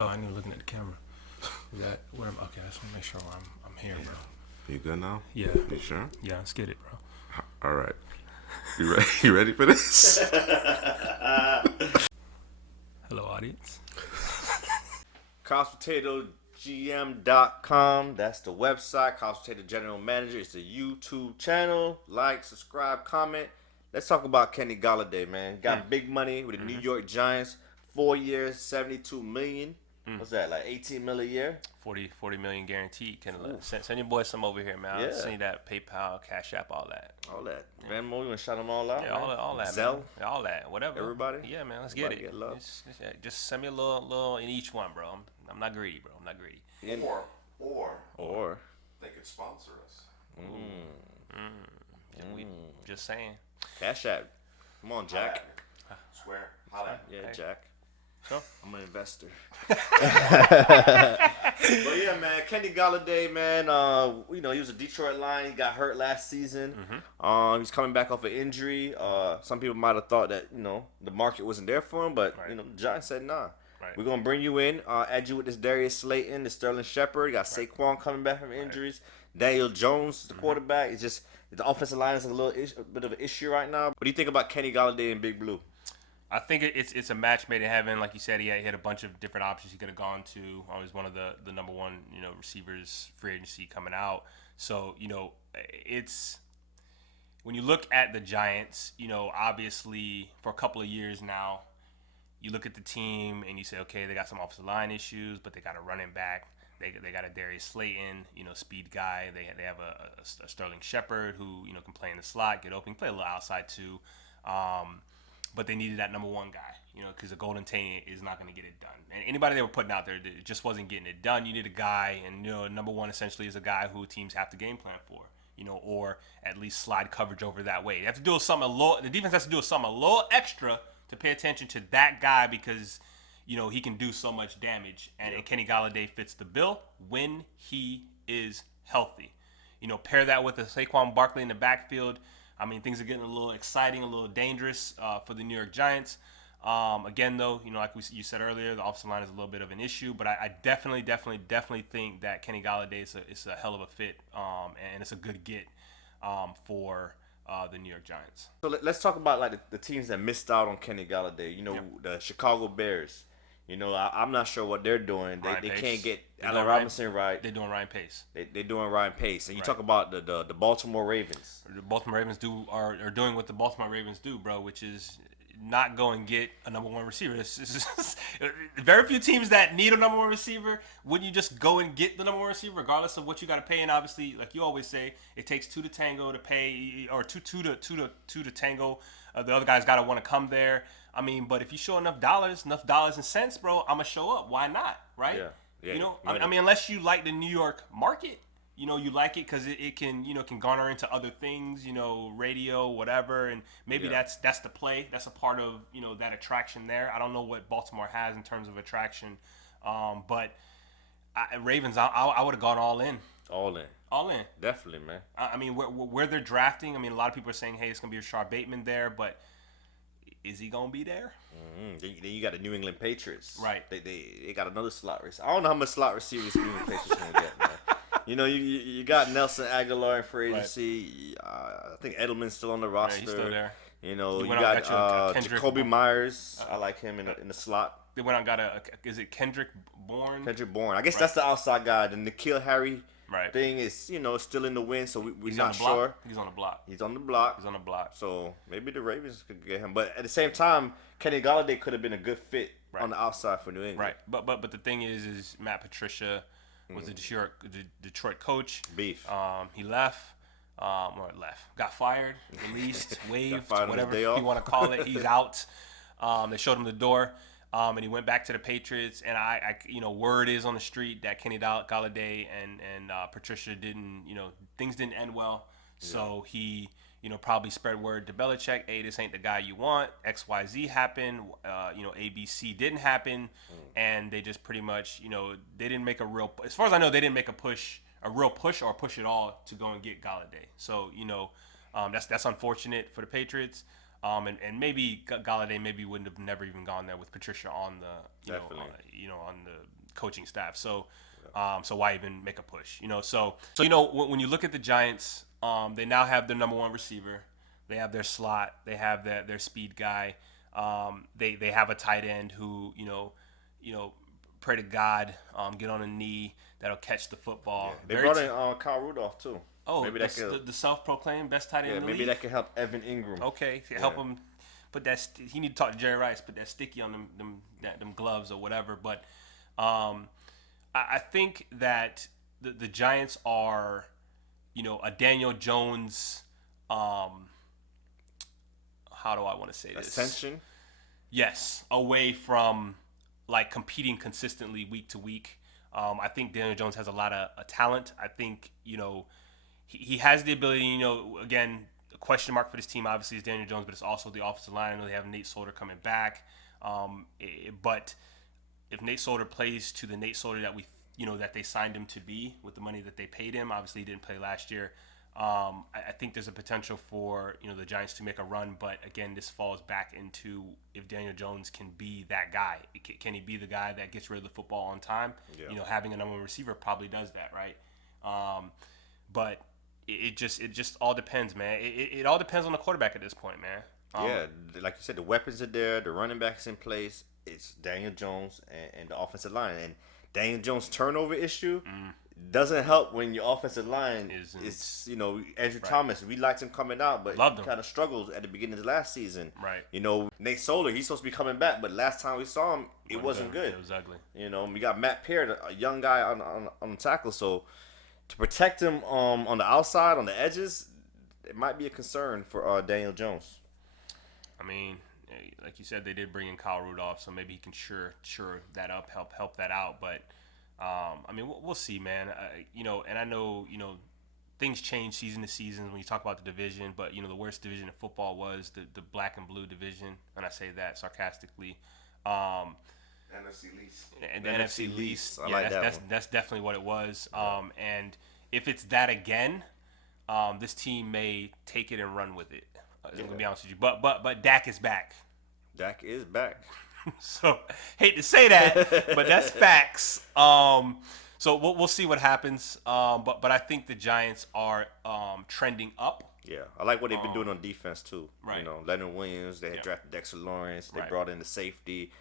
Oh, I knew looking at the camera. Is that where I'm? Okay, I just want to make sure I'm here, bro. You good now? Yeah. You sure? Yeah, let's get it, bro. All right. You ready? You ready for this? Hello, audience. CPGM.com. That's the website. Potato General Manager. It's a YouTube channel. Like, subscribe, comment. Let's talk about Kenny Golladay, man. Got big money with the New York Giants. 4 years, $72 million. What's that, like 18 million a year? 40 million guaranteed. Send your boy some over here, man. I'll send you that PayPal, Cash App, all that. All that. Venmo, you want to shout them all out? Yeah, man? all that, Zelle? man. Yeah, all that, whatever. Everybody? Yeah, man. Let's Everybody get it. get love? Just send me a little in each one, bro. I'm not greedy, bro. I'm not greedy. Or Or. they could sponsor us. We just saying. Cash App. Come on, Jack. Swear. Holla at me. Yeah, Hey. Jack. So? I'm an investor. But yeah, man, Kenny Golladay, man. He was a Detroit Lion. He got hurt last season. He's coming back off an injury. Some people might have thought that the market wasn't there for him, but Right. the Giants said nah. Right. We're gonna bring you in. Add you with this Darius Slayton, the Sterling Shepard. Got Saquon coming back from injuries. Daniel Jones, the quarterback. It's just the offensive line is a bit of an issue right now. What do you think about Kenny Golladay and Big Blue? I think it's a match made in heaven. Like you said, he had a bunch of different options he could have gone to. He's one of the number one receivers free agency coming out. So it's when you look at the Giants, obviously for a couple of years now, you look at the team and you say, okay, they got some offensive line issues, but they got a running back. They got a Darius Slayton, speed guy. They have a Sterling Shepard who can play in the slot, get open, play a little outside too. But they needed that number one guy, because the Golden Tate is not going to get it done. And anybody they were putting out there, it just wasn't getting it done. You need a guy, and number one essentially is a guy who teams have to game plan for, or at least slide coverage over that way. They have to do something the defense has to do something a little extra to pay attention to that guy because he can do so much damage. And Kenny Golladay fits the bill when he is healthy. Pair that with a Saquon Barkley in the backfield. I mean, things are getting a little exciting, a little dangerous for the New York Giants. Again, though, like you said earlier, the offensive line is a little bit of an issue. But I definitely think that Kenny Golladay is a hell of a fit, and it's a good get for the New York Giants. So let's talk about like the teams that missed out on Kenny Golladay. The Chicago Bears. I'm not sure what they're doing. They can't get Allen Robinson right. They're doing Ryan Pace. They're doing Ryan Pace. And you talk about the Baltimore Ravens. The Baltimore Ravens are doing what the Baltimore Ravens do, bro, which is not go and get a number one receiver. Very few teams that need a number one receiver. Wouldn't you just go and get the number one receiver regardless of what you got to pay? And obviously, like you always say, it takes two to tango to pay, or two to tango. The other guy's got to want to come there. I mean, but if you show enough dollars and cents, bro, I'm gonna show up. Why not, right? Yeah. I mean, unless you like the New York market, you like it because it can garner into other things, radio, whatever, and maybe that's the play. That's a part of that attraction there. I don't know what Baltimore has in terms of attraction, but Ravens, I would have gone all in. All in. Definitely, man. I mean, where they're drafting, I mean, a lot of people are saying, hey, it's gonna be Rashard Bateman there, but is he gonna be there? Then you got the New England Patriots. Right. They got another slot receiver. I don't know how much slot receivers the New England Patriots gonna get, man. You got Nelson Aguilar in free agency. Right. I think Edelman's still on the roster. Yeah, he's still there. You got Jacoby Myers. I like him in the slot. They went out and got is it Kendrick Bourne? Kendrick Bourne. I guess that's the outside guy. The N'Keal Harry thing is, still in the wind, so we're not sure. He's on the block. He's on the block. So maybe the Ravens could get him. But at the same time, Kenny Golladay could have been a good fit on the outside for New England. Right. But the thing is Matt Patricia was the Detroit coach. Beef. He left. Got fired, released, waived, whatever you want to call it. He's out. They showed him the door. And he went back to the Patriots, and I word is on the street that Kenny Golladay and Patricia things didn't end well. Yeah. So he, probably spread word to Belichick, hey, this ain't the guy you want. XYZ happened. ABC didn't happen, and they just pretty much, they didn't make as far as I know, they didn't make a real push or push at all to go and get Golladay. So that's unfortunate for the Patriots. And maybe Golladay maybe wouldn't have never even gone there with Patricia on the on the coaching staff. So so why even make a push? So when you look at the Giants, they now have their number one receiver. They have their slot. They have their speed guy. They have a tight end who pray to God, get on a knee that'll catch the football. They brought in Kyle Rudolph too. Oh, maybe the self-proclaimed best tight end in the league. Maybe that could help Evan Ingram. Okay, help him put that. He need to talk to Jerry Rice. Put that sticky on them gloves or whatever. But I think that the Giants are, a Daniel Jones. How do I want to say this? Ascension. Yes, away from like competing consistently week to week. I think Daniel Jones has a lot of talent. I think he has the ability. Again, a question mark for this team obviously is Daniel Jones, but it's also the offensive line. I know they have Nate Solder coming back, but if Nate Solder plays to the Nate Solder that that they signed him to be with the money that they paid him, obviously he didn't play last year. I think there's a potential for the Giants to make a run, but again, this falls back into if Daniel Jones can be that guy. Can he be the guy that gets rid of the football on time? Yeah. Having a number one receiver probably does that, right? But it just all depends, man. It all depends on the quarterback at this point, man. Like you said, the weapons are there, the running backs in place. It's Daniel Jones and the offensive line, and Daniel Jones' turnover issue. Doesn't help when your offensive line is Andrew Thomas. We liked him coming out, but he kind of struggled at the beginning of the last season. Right. Nate Solder, he's supposed to be coming back, but last time we saw him, it wasn't good. It was ugly. We got Matt Peart, a young guy on the tackle, so to protect him on the outside, on the edges, it might be a concern for Daniel Jones. I mean, like you said, they did bring in Kyle Rudolph, so maybe he can sure that up, help that out, but. I mean, we'll see, man. And I know, things change season to season when you talk about the division, but, the worst division in football was the black and blue division, and I say that sarcastically. NFC least. And the NFC least. I like that's definitely what it was. And if it's that again, this team may take it and run with it. I'm going to be honest with you. But Dak is back. Dak is back. So, hate to say that, but that's facts. So we'll see what happens. But I think the Giants are trending up. Yeah, I like what they've been doing on defense too. Right. Leonard Williams. They had drafted Dexter Lawrence. They Right. brought in the safety,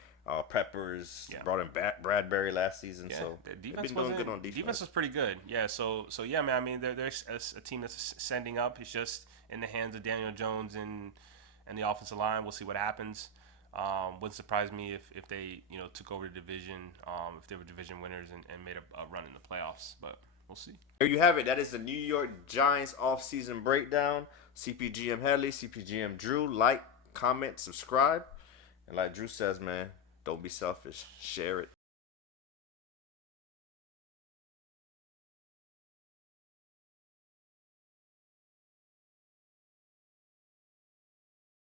Peppers. Brought in Bradbury last season. Yeah. So They've been doing good on defense. Defense was pretty good. Yeah. So yeah, man. I mean, they're a team that's ascending up. It's just in the hands of Daniel Jones and the offensive line. We'll see what happens. Wouldn't surprise me if they took over the division, if they were division winners and made a run in the playoffs, but we'll see. There you have it. That is the New York Giants off-season breakdown. CPGM Headley, CPGM Drew. Like, comment, subscribe, and like Drew says, man, don't be selfish. Share it.